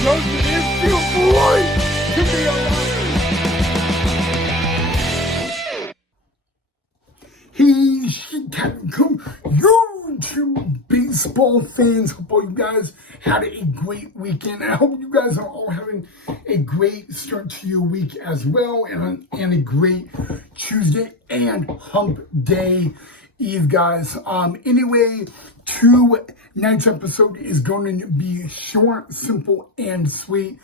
Because it feels great to be alive. Hey, Chicago YouTube baseball fans. Hope all you guys had a great weekend. I hope you guys are all having a great start to your week as well, and a great Tuesday and hump day eve, guys. Anyway, tonight's episode is going to be short, simple, and sweet.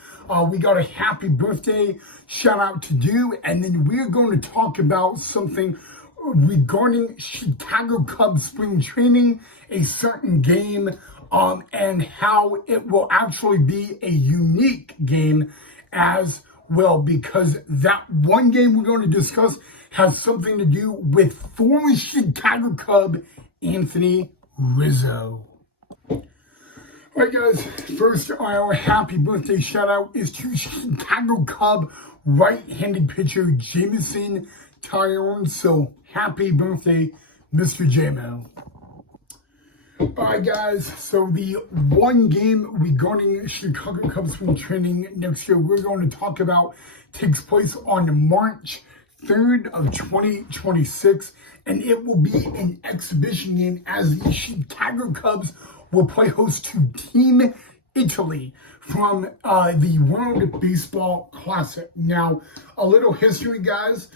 We got a happy birthday shout out to do, and then we're going to talk about something regarding Chicago Cubs spring training, a certain game, and how it will actually be a unique game as well, because that one game we're going to discuss has something to do with former Chicago Cub Anthony Rizzo. All right, guys, first, our happy birthday shout out is to Chicago Cub right-handed pitcher Jameson Tyron. So happy birthday, Mr. JMO. All right, guys, so the one game regarding Chicago Cubs spring training next year we're going to talk about takes place on March 3rd of 2026, and it will be an exhibition game as the Chicago Cubs will play host to Team Italy from the World Baseball Classic. Now, a little history, guys.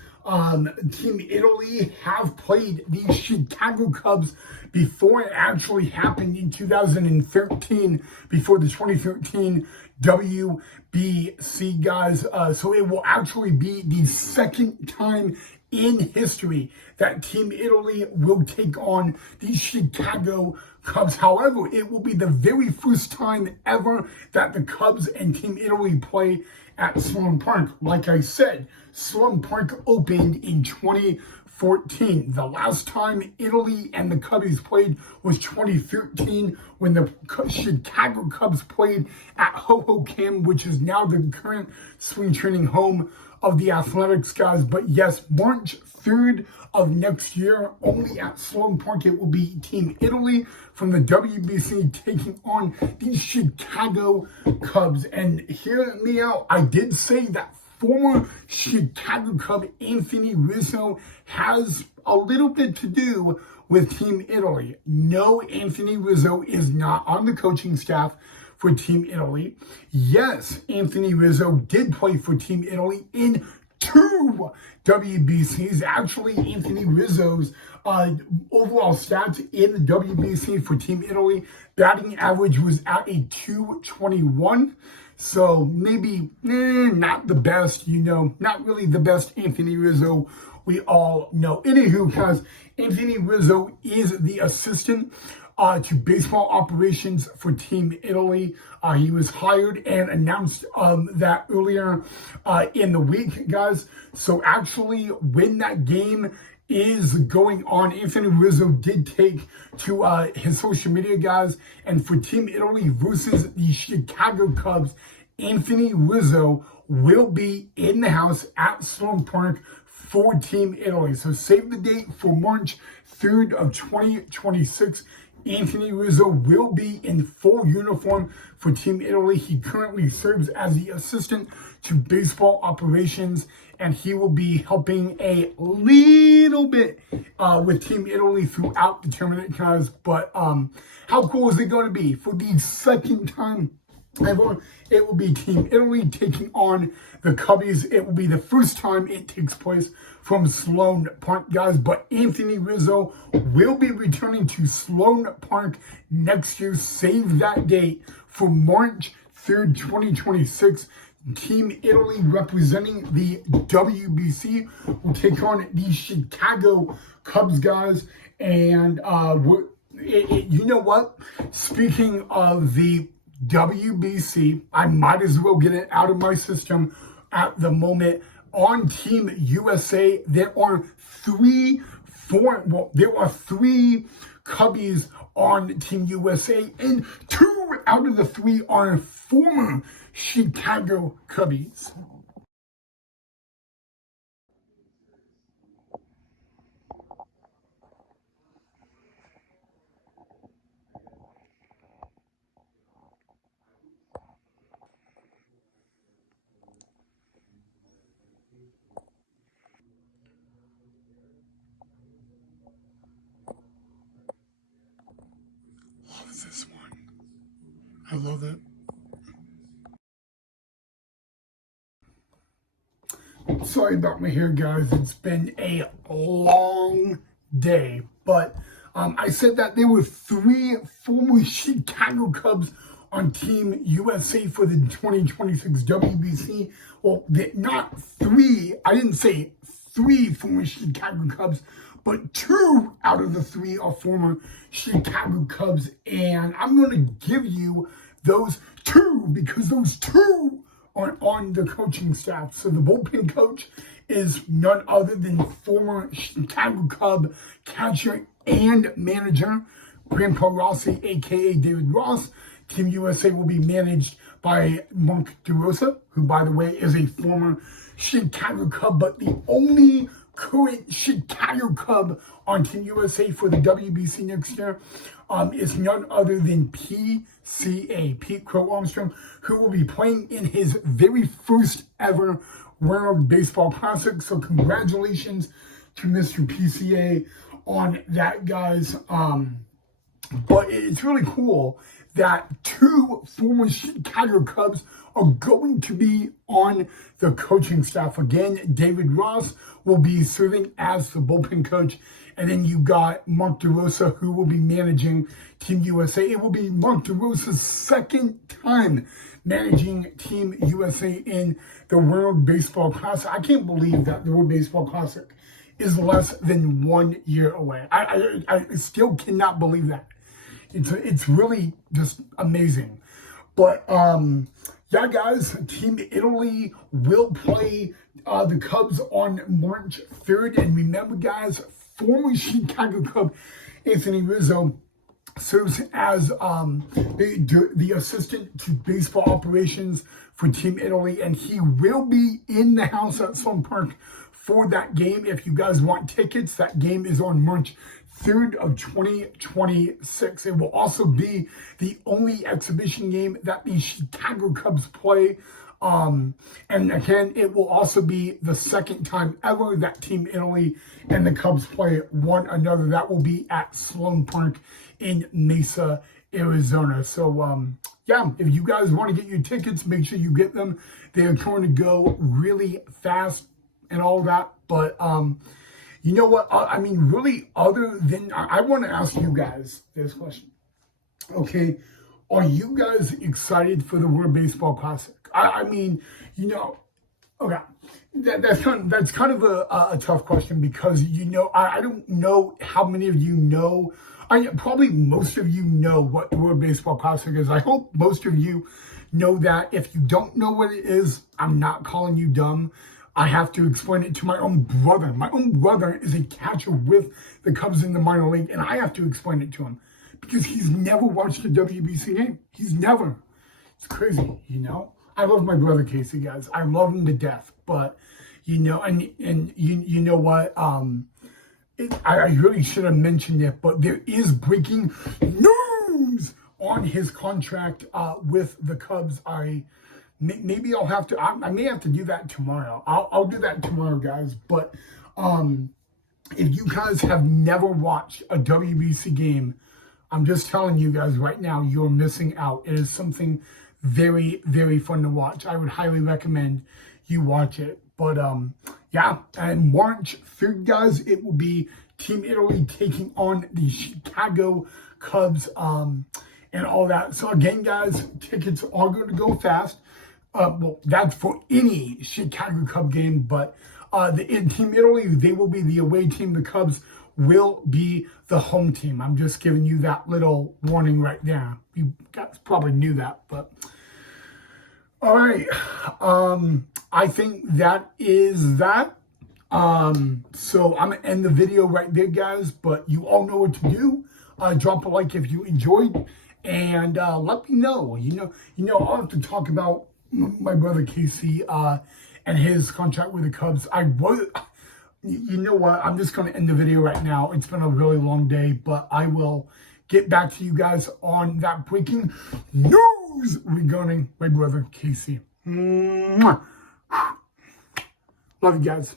Team Italy have played the Chicago Cubs before it actually happened in 2013, before the 2013 WBC, guys. So it will actually be the second time in history that Team Italy will take on the Chicago Cubs. However, it will be the very first time ever that the Cubs and Team Italy play at Sloan Park. Like I said, Sloan Park opened in 2014. The last time Italy and the Cubbies played was 2013 when the Chicago Cubs played at Hohokam, which is now the current spring training home of the Athletics, guys. But yes, March 3rd of next year, only at Sloan Park, it will be Team Italy from the WBC taking on the Chicago Cubs. And hear me out, I did say that former Chicago Cub Anthony Rizzo has a little bit to do with Team Italy. No, Anthony Rizzo is not on the coaching staff for Team Italy. Yes, Anthony Rizzo did play for Team Italy in 2 WBCs. Actually, Anthony Rizzo's overall stats in the WBC for Team Italy, batting average was at a 221. So maybe not the best, not really the best Anthony Rizzo we all know. Anywho, guys, Anthony Rizzo is the assistant to baseball operations for Team Italy. He was hired and announced that earlier in the week, guys. So actually, when that game is going on, Anthony Rizzo did take to his social media, guys, and for Team Italy versus the Chicago Cubs, Anthony Rizzo will be in the house at Sloan Park for Team Italy. So save the date for March 3rd of 2026. Anthony Rizzo will be in full uniform for Team Italy. He currently serves as the assistant to baseball operations, and he will be helping a little bit with Team Italy throughout the tournament, guys. But how cool is it going to be for the second time ever? It will be Team Italy taking on the Cubbies. It will be the first time it takes place from Sloan Park, guys. But Anthony Rizzo will be returning to Sloan Park next year. Save that date for March 3rd, 2026. Team Italy representing the WBC will take on the Chicago Cubs, guys. And you know what? Speaking of the WBC, I might as well get it out of my system at the moment. On Team USA, there are three Cubbies on Team USA, and 2 out of the 3 are former Chicago Cubbies. is this one? I love it. Sorry about my hair, guys. It's been a long day, but I said that there were 3 former Chicago Cubs on Team USA for the 2026 WBC. Well, not 3. I didn't say 3 former Chicago Cubs, but 2 out of the 3 are former Chicago Cubs, and I'm going to give you those 2 because those 2 are on the coaching staff. So the bullpen coach is none other than former Chicago Cub catcher and manager Grandpa Rossi, aka David Ross. Team USA will be managed by Mark DeRosa, who, by the way, is a former Chicago Cub, but the only current Chicago Cub on Team USA for the WBC next year is none other than PCA, Pete Crow Armstrong, who will be playing in his very first ever World Baseball Classic. So congratulations to Mr. PCA on that, guys. But it's really cool that 2 former Chicago Cubs are going to be on the coaching staff. Again, David Ross will be serving as the bullpen coach. And then you got Mark DeRosa, who will be managing Team USA. It will be Mark DeRosa's second time managing Team USA in the World Baseball Classic. I can't believe that the World Baseball Classic is less than 1 year away. I still cannot believe that. It's really just amazing. But yeah, guys, Team Italy will play the Cubs on March 3rd. And remember, guys, former Chicago Cub Anthony Rizzo serves as the assistant to baseball operations for Team Italy, and he will be in the house at Sloan Park for that game. If you guys want tickets, that game is on March 3rd of 2026. It will also be the only exhibition game that the Chicago Cubs play. And again, it will also be the second time ever that Team Italy and the Cubs play one another. That will be at Sloan Park in Mesa, Arizona. So, yeah, if you guys want to get your tickets, make sure you get them. They are going to go really fast and all that. But, you know what? I mean, really, other than, I want to ask you guys this question. Okay, are you guys excited for the World Baseball Classic? I mean, you know, okay, that's kind of a tough question because, you know, I don't know how many of you know. Probably most of you know what the World Baseball Classic is. I hope most of you know that. If you don't know what it is, I'm not calling you dumb. I have to explain it to my own brother. My own brother is a catcher with the Cubs in the minor league, and I have to explain it to him because he's never watched a WBC game. He's never. It's crazy, you know? I love my brother Casey, guys. I love him to death, but, you know, and you know what? I really should have mentioned it, but there is breaking news on his contract with the Cubs. Maybe I'll have to, I may have to do that tomorrow. I'll do that tomorrow, guys. But if you guys have never watched a WBC game, I'm just telling you guys right now, you're missing out. It is something very, very fun to watch. I would highly recommend you watch it. But yeah, and March 3rd, guys, it will be Team Italy taking on the Chicago Cubs and all that. So again, guys, tickets are going to go fast. Well, that's for any Chicago Cub game, but Team Italy, they will be the away team. The Cubs will be the home team. I'm just giving you that little warning right there. You guys probably knew that, but all right. I think that is that. So I'm gonna end the video right there, guys, but you all know what to do. Drop a like if you enjoyed, and let me know. You know, I'll have to talk about my brother Casey and his contract with the Cubs. You know what? I'm just going to end the video right now. It's been a really long day, but I will get back to you guys on that breaking news regarding my brother Casey. Mwah. Love you guys.